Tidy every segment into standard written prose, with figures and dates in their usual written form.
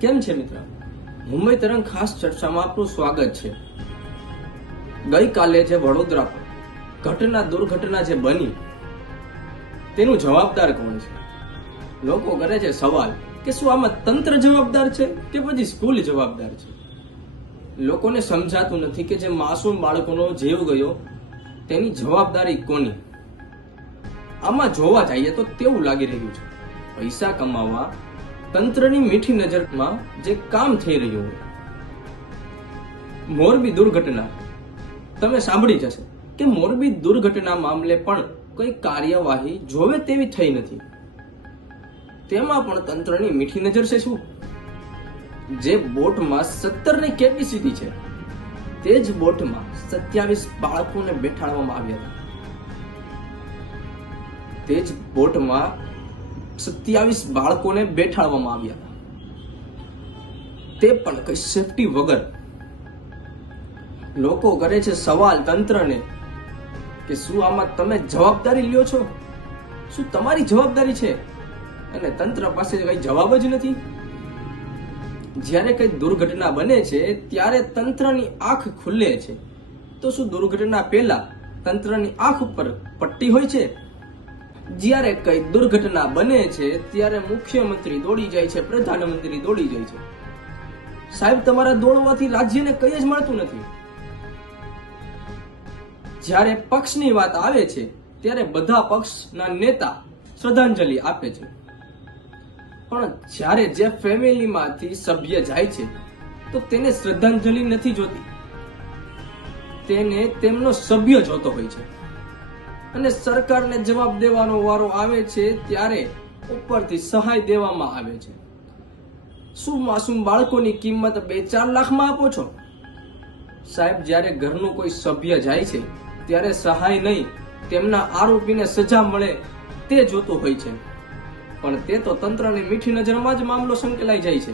કેમ છે મિત્ર? મુંબઈ તરંગ ખાસ ચર્ચામાં આપનું સ્વાગત છે। ગઈકાલે જે વડોદરા દુર્ઘટના જે બની તેનું જવાબદાર કોણ છે? લોકો કરે છે સવાલ કે શું આમાં તંત્ર જવાબદાર છે કે પછી સ્કૂલ જવાબદાર છે? લોકોને સમજાતું નથી કે જે માસૂમ બાળકોનો જીવ ગયો તેની જવાબદારી કોની? આમાં જોવા જઈએ તો તેવું લાગી રહ્યું છે પૈસા કમાવા તંત્રની મીઠી નજરમાં જે કામ થઈ રહ્યું હોય। મોરબી દુર્ઘટના તમે સાંભળી જશે કે મોરબી દુર્ઘટના મામલે પણ કોઈ કાર્યવાહી જોવે તેવી થઈ નથી। તેમાં પણ તંત્રની મીઠી નજર છે શું? જે બોટમાં 17 ની કેપેસિટી છે તે જ બોટમાં 27 બાળકોને બેઠાડવામાં આવ્યા હતા। તે જ બોટમાં 27 બાળકોને બેઠાડવામાં આવ્યા હતા, તે પણ કઈ સેફટી વગર। લોકો કરે છે સવાલ તંત્રને કે શું આમાં તમે જવાબદારી લ્યો છો? શું તમારી જવાબદારી છે? અને તંત્ર પાસે કઈ જવાબ જ નથી। જ્યારે કઈ દુર્ઘટના બને છે ત્યારે તંત્રની આંખ ખુલે છે, તો શું દુર્ઘટના પહેલા તંત્રની આંખ ઉપર પટ્ટી હોય છે? જ્યારે કઈ દુર્ઘટના બને છે ત્યારે મુખ્યમંત્રી દોડી જાય છે, પ્રધાનમંત્રી દોડી જાય છે। સાહેબ, તમારા દોડવાથી રાજ્યને કઈ જ મળતું નથી। જ્યારે પક્ષની વાત આવે છે ત્યારે બધા પક્ષના નેતા શ્રદ્ધાંજલિ આપે છે, પણ જ્યારે જે ફેમિલીમાંથી સભ્ય જાય છે તો તેને શ્રદ્ધાંજલિ નથી જોતી, તેને તેમનો સભ્ય જોતો હોય છે। અને સરકારને જવાબ દેવાનો વારો આવે છે ત્યારે ઉપરથી સહાય દેવામાં આવે છે। શું માસૂમ બાળકોની કિંમત 2-4 લાખમાં આપો છો? સાહેબ, જ્યારે ઘરનું કોઈ સભ્ય જાય છે ત્યારે સહાય નહીં, તેમના આરોપીને સજા મળે તે જોતું હોય છે, પણ તે તો તંત્રની મીઠી નજરમાં જ મામલો સંકેલાઈ જાય છે।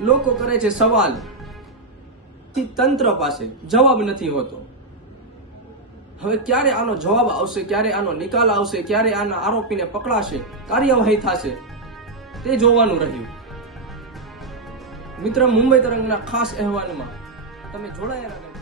લોકો કરે છે સવાલ, તંત્ર પાસે જવાબ નથી હોતો। હવે ક્યારે આનો જવાબ આવશે, ક્યારે આનો નિકાલ આવશે, ક્યારે આના આરોપીને પકડાશે, કાર્યવાહી થશે, તે જોવાનું રહ્યું। મિત્ર, મુંબઈ તરંગના ખાસ અહેવાલમાં તમે જોડાયા